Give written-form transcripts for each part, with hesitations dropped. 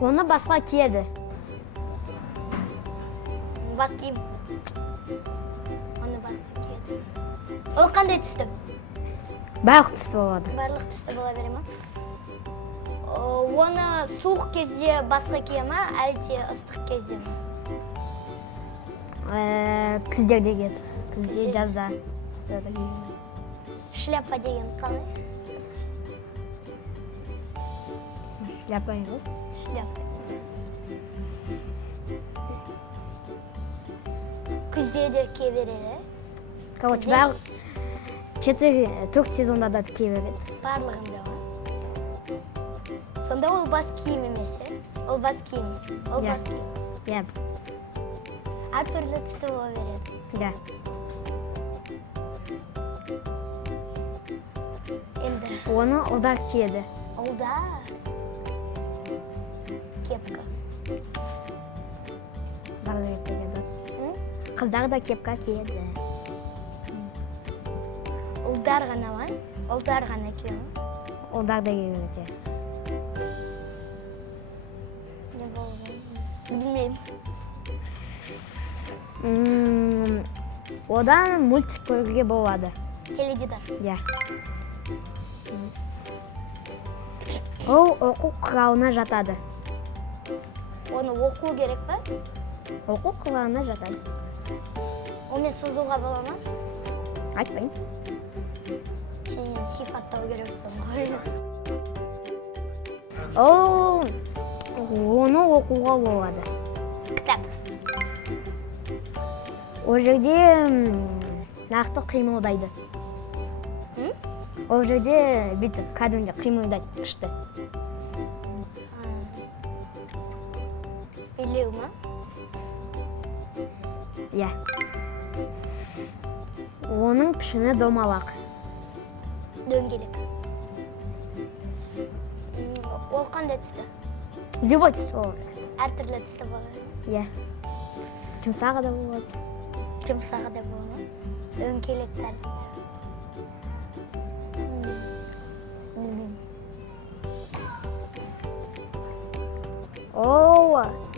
Оны басқа киеді. Бас киім. Оны басқа киеді. Ол қандай түсті? Барлық түсті болады. Барлық түсті бола бере ма? Оны суық кезде басқа кие ма, әлде ыстық кезде ма? Күздерде киеді. Күзде, жазда. Шляпа деген қалай? Шляпа емес. Шляпа. Күзде де кие береді. Короче, Күзде? барлық 4 сезонда да кие береді. Барлығында ма? Сонда ол бас киім емес, Ол бас киім. Ол бас киім. Иә. Әртүрлі түсті бола береді. Иә. Енді Оны ұлдар киеді. олда кепка. Қыздар да киеді. М? Қыздар да кепка киеді. Ұлдар ғана ма? Ұлдар ғана кие ма? Ұлдар да кие береді. Не болды? Білмеймін. Одан мультик көруге болады. Теледидар. Иә. Ол оқу құралына жатады. Оны оқу керек па? Оқу құралына жатады. Онымен сызуға бола ма? Айтпайын. Сен сипаттау керексің ғой. Оны оқуға болады. Кітап. Ол жерде нақты қимылдайды. М? Ол жерде бүйтіп кәдімгі қимылдайды күшті. Билеу ма? Иә. Оның пішіні домалақ. Дөңгелек. Ол қандай түсті? Любой түс ол. Әртүрлі түсті болады. Иә. Жұмсағы да болады. Жұмсағы да болады. Дөңгелек тәрізді.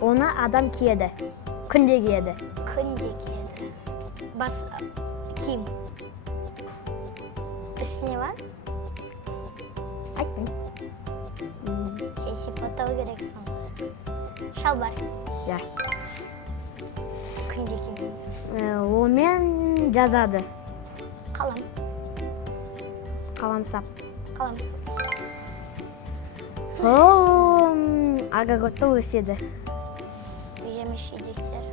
Оны адам киеді. Күнде киеді. Күнде киеді. Бас киім. Үстіне ма? Айтпайын. Сен сипаттау керексің ғой. Шалбар. Иә. Күнде киім. Онымен жазады. Қалам. Қаламсап. Қаламсап. Ол огородта өседі. Жеміс-жидектер.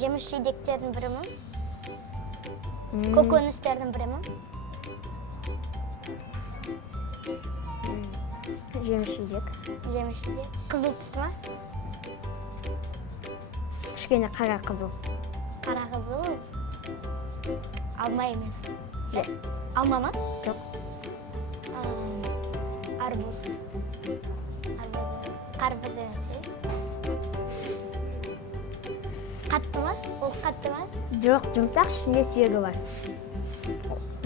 Жеміс-жидектердің бірі ма? Көкөністердің бірі ма? Жеміс-жидек. Жеміс-жидек. Қызыл түсті ма? Кішкене қара қызыл. Қара қызыл. Алма емес. Жоқ. Алма ма? Жоқ. Арбуз. Қарбыз емес. Қатты ма? Ол қатты ма? Жоқ, жұмсақ, ішінде сүйегі бар.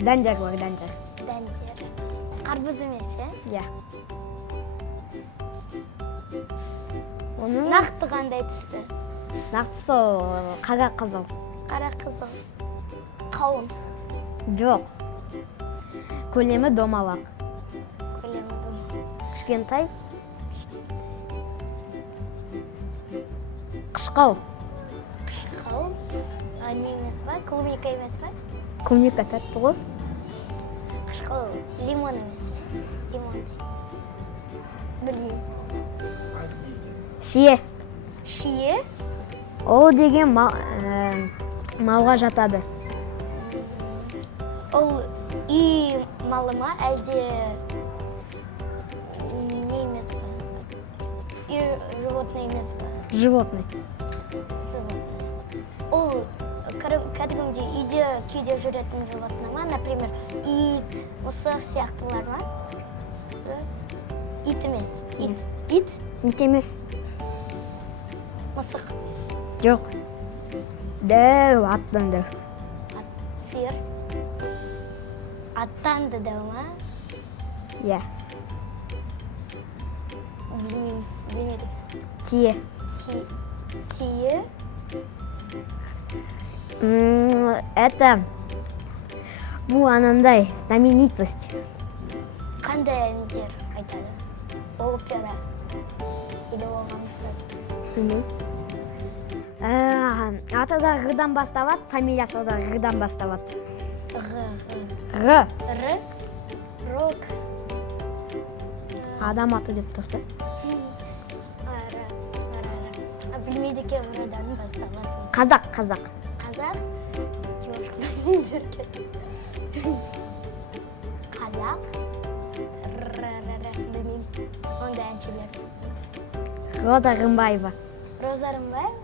Дәндер бар, дәндер. Дәндер. Қарбыз емес, Иә. Оның Нақты қандай түсті? нақтысы ол қара қызыл. Қара қызыл. Қауын. Жоқ. Көлемі домалақ. Көлемі бұл. Кішкентай. Қышқау. Қауын. Не емес па? Клубника емес па? Клубника тәтті ғой. Қышқау. Лимон емес. Лимон емес. Білмеймін. Шие. Шие. Ол деген малға жатады. Ол үй малы ма, әлде не емес па? Үй животный емес па? Животный. Ол кәдімгідей үйде күйде жүретін животный ма? Например, ит, мысық сияқтылар ма? Ит емес. Ит. Ит емес. Мысық. Жоқ. Дәу аттан дәу. Сиыр. Аттан да дәу ма? Иә. Bilmiyorum. Bilmedim. Тие. Тие. Это bu анандай знаменитость. Қандай әндер айтады? Опера. Или оған ұқсас. Аты да Ғ-дан басталады, фамилиясы да Ғ-дан басталады. Р. Ғ. Рок. Адам аты деп тұрса. Білмейді екен Рдан басталады. Қазақ. Қазақ. Қазақ. Білмеймін. Ондай әншілер. Роза Рымбаева. Роза Рымбаева?